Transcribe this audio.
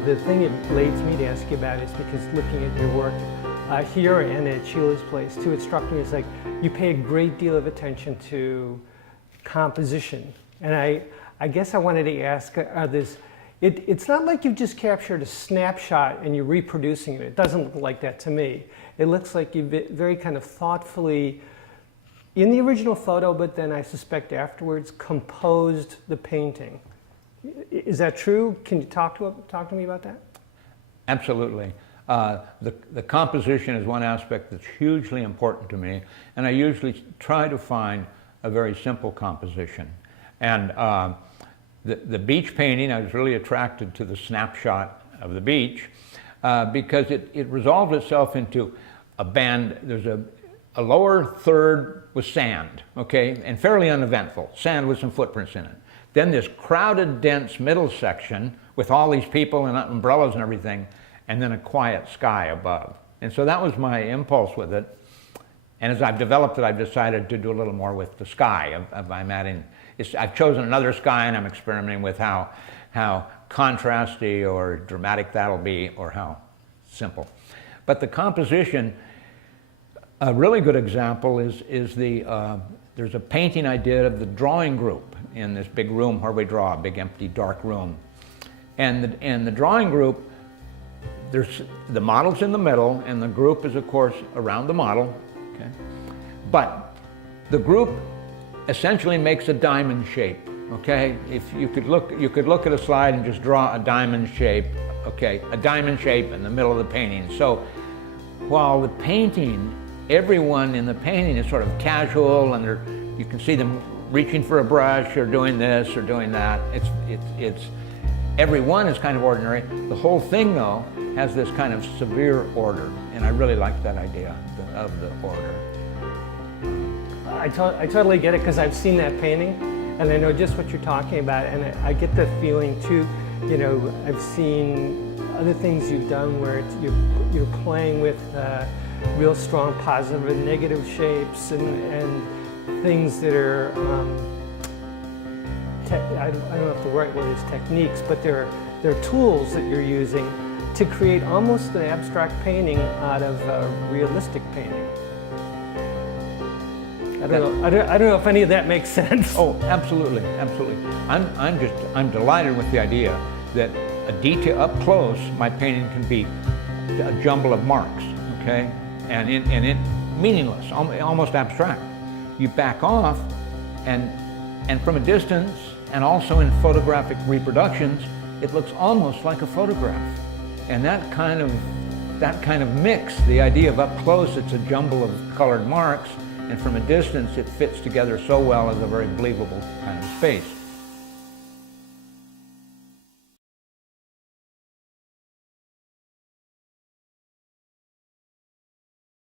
the thing it leads me to ask you about is because looking at your work here and at Sheila's place too, it struck me as like you pay a great deal of attention to composition. And I guess I wanted to ask, it's not like you've just captured a snapshot and you're reproducing it. It doesn't look like that to me. It looks like you've very kind of thoughtfully, in the original photo, but then I suspect afterwards, composed the painting. Is that true? Can you talk to me about that? Absolutely. The composition is one aspect that's hugely important to me, and I usually try to find a very simple composition. And the beach painting, I was really attracted to the snapshot of the beach because it resolved itself into a band. There's a lower third was sand, okay, and fairly uneventful, sand with some footprints in it. Then this crowded, dense middle section with all these people and umbrellas and everything, and then a quiet sky above. And so that was my impulse with it. And as I've developed it, I've decided to do a little more with the sky. I've chosen another sky, and I'm experimenting with how contrasty or dramatic that'll be, or how simple. But the composition, a really good example is there's a painting I did of the drawing group in this big room where we draw, a big empty dark room. And the drawing group, there's the model's in the middle, and the group is of course around the model, okay? But the group essentially makes a diamond shape, okay? If you could look at a slide and just draw a diamond shape, okay? A diamond shape in the middle of the painting. So while the painting, everyone in the painting is sort of casual, and you can see them reaching for a brush or doing this or doing that. Everyone is kind of ordinary. The whole thing though has this kind of severe order, and I really like that idea of the order. I totally get it because I've seen that painting and I know just what you're talking about, and I get the feeling too, you know, I've seen other things you've done where you're playing with real strong positive and negative shapes and things that are, I don't know if the right word is techniques, but they're tools that you're using to create almost an abstract painting out of a realistic painting. I don't know if any of that makes sense. Oh, absolutely, absolutely. I'm delighted with the idea that up close, my painting can be a jumble of marks, okay, and meaningless, almost abstract. You back off, and from a distance, and also in photographic reproductions, it looks almost like a photograph. And that kind of mix, the idea of up close, it's a jumble of colored marks, and from a distance, it fits together so well as a very believable kind of space.